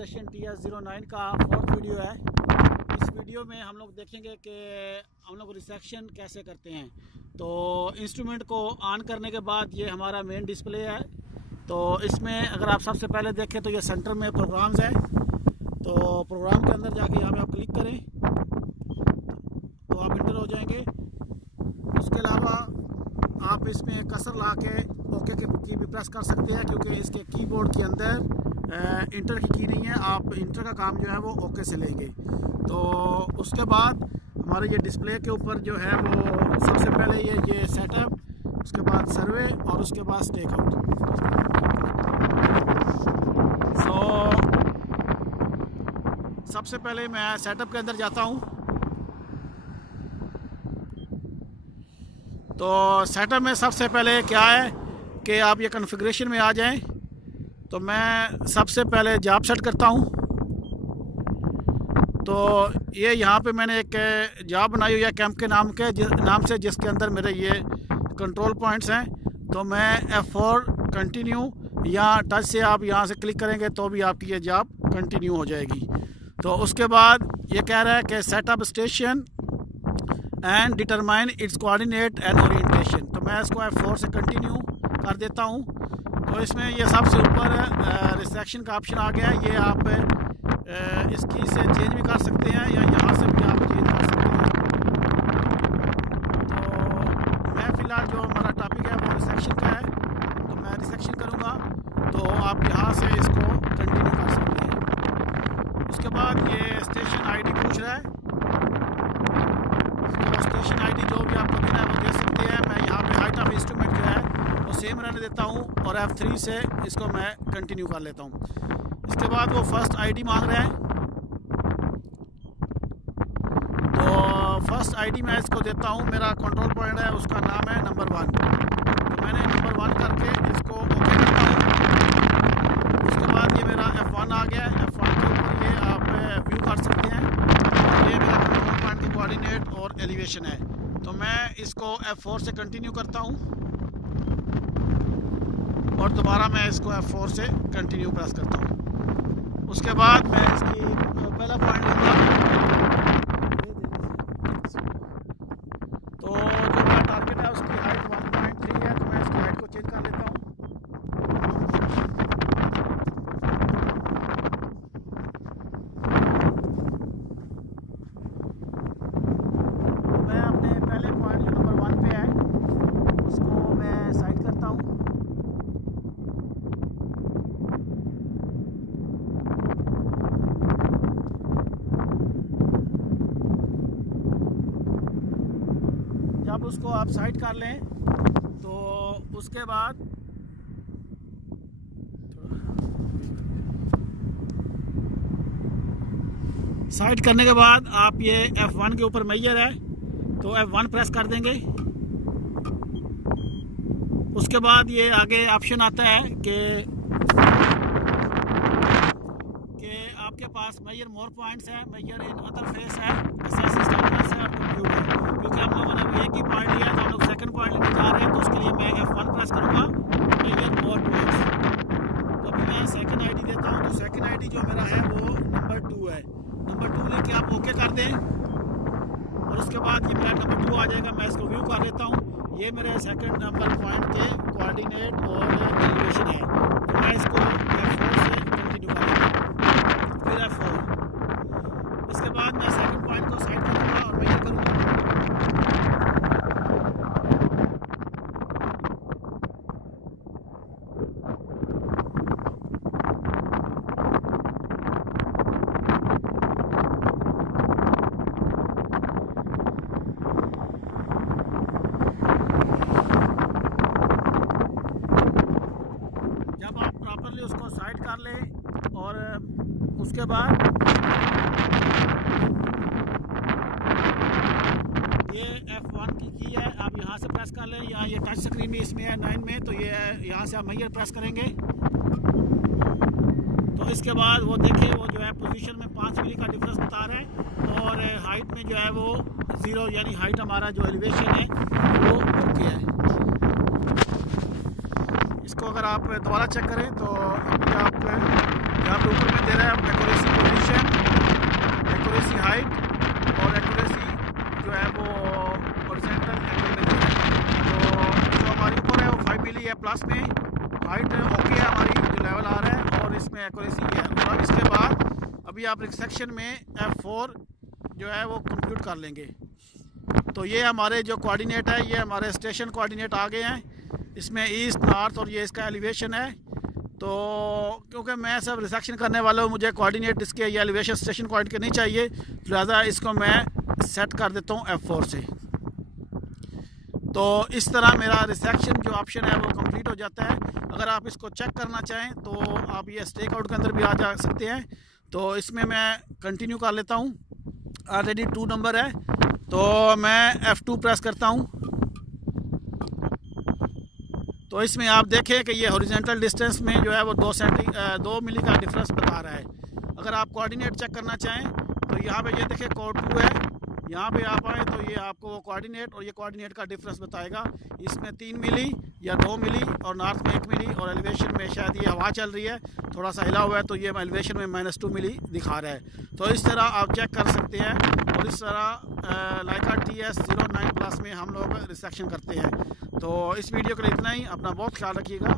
Station TS09 का 4th video है। इस वीडियो में हम लोग देखेंगे कि हम लोग रिसेक्शन कैसे करते हैं। तो इंस्ट्रूमेंट को ऑन करने के बाद ये हमारा मेन डिस्प्ले है। तो इसमें अगर आप सबसे पहले देखें तो ये सेंटर में प्रोग्राम्स है। तो प्रोग्राम के अंदर जाके यहाँ पे आप क्लिक करें तो आप इंटर हो जाएंगे। उसके अलावा आप इसमें कसर ला के ओके की भी प्रेस कर सकते हैं, क्योंकि इसके कीबोर्ड के अंदर इंटर की नहीं है। आप इंटर का काम जो है वो ओके से लेंगे। तो उसके बाद हमारे ये डिस्प्ले के ऊपर जो है वो सबसे पहले ये सेटअप, उसके बाद सर्वे और उसके बाद स्टेक आउट। सबसे पहले मैं सेटअप के अंदर जाता हूँ। तो सेटअप में सबसे पहले क्या है कि आप ये कॉन्फ़िगरेशन में आ जाएं। तो मैं सबसे पहले जॉब सेट करता हूँ। तो ये यहाँ पे मैंने एक जॉब बनाई हुई है कैंप के नाम से, जिसके अंदर मेरे ये कंट्रोल पॉइंट्स हैं। तो मैं F4 कंटिन्यू या टच से आप यहाँ से क्लिक करेंगे तो भी आपकी ये जॉब कंटिन्यू हो जाएगी। तो उसके बाद ये कह रहा है कि setup station and determine its coordinate and orientation. तो मैं इसको F4 से कंटिन्यू कर देता हूँ। तो इसमें ये सबसे ऊपर रिसेक्शन का ऑप्शन आ गया है। ये आप इसकी से चेंज भी कर सकते हैं या यहाँ से भी आप चेंज कर सकते हैं। तो मैं फ़िलहाल जो हमारा टॉपिक है वो रिसेक्शन का है, तो मैं रिसेक्शन करूँगा। तो आप यहाँ से इसको कंटिन्यू कर सकते हैं। उसके बाद ये स्टेशन आईडी पूछ रहा है। तो स्टेशन आईडी जो भी आपको देना है वो दे सकते हैं। मैं यहाँ पे हाइट ऑफ इंस्ट्रूमेंट जो है वो सेम रहने देता हूँ और F3 से इसको मैं कंटिन्यू कर लेता हूँ। इसके बाद वो फर्स्ट आईडी मांग रहा है। तो फर्स्ट आईडी मैं इसको देता हूँ। मेरा कंट्रोल पॉइंट है, उसका नाम है नंबर 1। तो मैंने नंबर 1 करके इसको ओके करता हूँ। उसके बाद ये मेरा F1 आ गया है। F1 के ऊपर ये आप व्यू कर सकते हैं। ये मेरा कंट्रोल पॉइंट की कोऑर्डिनेट और एलिवेशन है। तो मैं इसको F4 से कंटिन्यू करता हूँ और दोबारा मैं इसको F4 से कंटिन्यू प्रेस करता हूँ। उसके बाद मैं इसकी पहला पॉइंट लूँगा। तो जो मेरा टारगेट है उसकी हाइट 1.3 है। तो मैं इसकी हाइट को चेंज कर लेता हूँ। तो मैं अपने पहले पॉइंट जो नंबर 1 पे है उसको मैं साइड करता हूँ। जब उसको आप साइड कर लें तो उसके बाद साइड करने के बाद आप ये F1 के ऊपर मेजर है तो F1 प्रेस कर देंगे। उसके बाद ये आगे ऑप्शन आता है कि आपके पास मेजर मोर पॉइंट्स है, मेजर इन अदर फेस है, असेस स्टेटस है और कंप्यूट है। क्योंकि हम लोगों ने एक ही पॉइंट लिया तो हम लोग सेकंड पॉइंट लेने जा रहे हैं, तो उसके लिए मैं F1 प्रेस करूँगा, मेजर मोर पॉइंट्स। तो अभी मैं सेकंड आईडी देता हूँ। तो सेकंड आईडी जो मेरा है वो नंबर 2 है। नंबर 2 लेके आप ओके कर दें और उसके बाद ये मेरा नंबर 2 आ जाएगा। मैं इसको व्यू कर लेता हूँ। ये मेरे सेकंड नंबर पॉइंट के कोऑर्डिनेट और एलिवेशन है। तो मैं इसको F4 से कंटिन्यू कर लेता हूँ, फिर F4। इसके बाद मैं सेकंड पॉइंट को साइड करूँगा और मेजर करूँगा। जब आप प्रॉपरली उसको साइड कर लें और उसके बाद ये F1 की है, आप यहाँ से प्रेस कर लें। यहाँ ये टच स्क्रीन भी इसमें है 9 में, तो ये यहाँ से आप मेजर प्रेस करेंगे। तो इसके बाद वो देखिए वो जो है पोजीशन में 5 मिली का डिफरेंस बता रहा है और हाइट में जो है वो 0 यानी हाइट हमारा जो एलिवेशन है वो ओके है। इसको अगर आप दोबारा चेक करें तो अभी आप यहाँ पे ऊपर में दे रहा है एक्यूरेसी पोजीशन, एक्यूरेसी हाइट और एक्यूरेसी जो है वो हॉरिजॉन्टल एंगल में दे रहा है। तो जो हमारे ऊपर है वो 5 मिली है प्लस में, हाइट ओके है हमारी जो लेवल आ रहा है, और इसमें एक्यूरेसी है। और अब इसके बाद अभी आप रिसेक्शन में F4 जो है वो कंप्यूट कर लेंगे। तो ये हमारे जो कोऑर्डिनेट है, ये हमारे स्टेशन कोऑर्डिनेट आ गए हैं। इसमें ईस्ट, नॉर्थ और ये इसका एलिवेशन है। तो क्योंकि मैं सब रिसेक्शन करने वाला हूँ, मुझे कोऑर्डिनेट इसके ये एलिवेशन स्टेशन कोऑर्डिनेट के नहीं चाहिए, तो लिहाजा इसको मैं सेट कर देता हूँ F4 से। तो इस तरह मेरा रिसेक्शन जो ऑप्शन है वो कंप्लीट हो जाता है। अगर आप इसको चेक करना चाहें तो आप ये स्टेक आउट के अंदर भी आ जा सकते हैं। तो इसमें मैं कंटिन्यू कर लेता हूँ। ऑलरेडी 2 नंबर है, तो मैं F2 प्रेस करता हूँ। तो इसमें आप देखें कि ये हॉरिजॉन्टल डिस्टेंस में जो है वो 2 मिली का डिफरेंस बता रहा है। अगर आप कोऑर्डिनेट चेक करना चाहें तो यहाँ पे ये देखें कोड 2 है, यहाँ पे आप आए तो ये आपको वो कोऑर्डिनेट और ये कोऑर्डिनेट का डिफरेंस बताएगा। इसमें 3 मिली या 2 मिली और नॉर्थ में 1 मिली, और एलिवेशन में शायद ये हवा चल रही है, थोड़ा सा हिला हुआ है, तो ये एलिवेशन में -2 मिली दिखा रहा है। तो इस तरह आप चेक कर सकते हैं। और इस तरह लाइका TS09 प्लस में हम लोग रिसेक्शन करते हैं। तो इस वीडियो के लिए इतना ही। अपना बहुत ख्याल रखिएगा।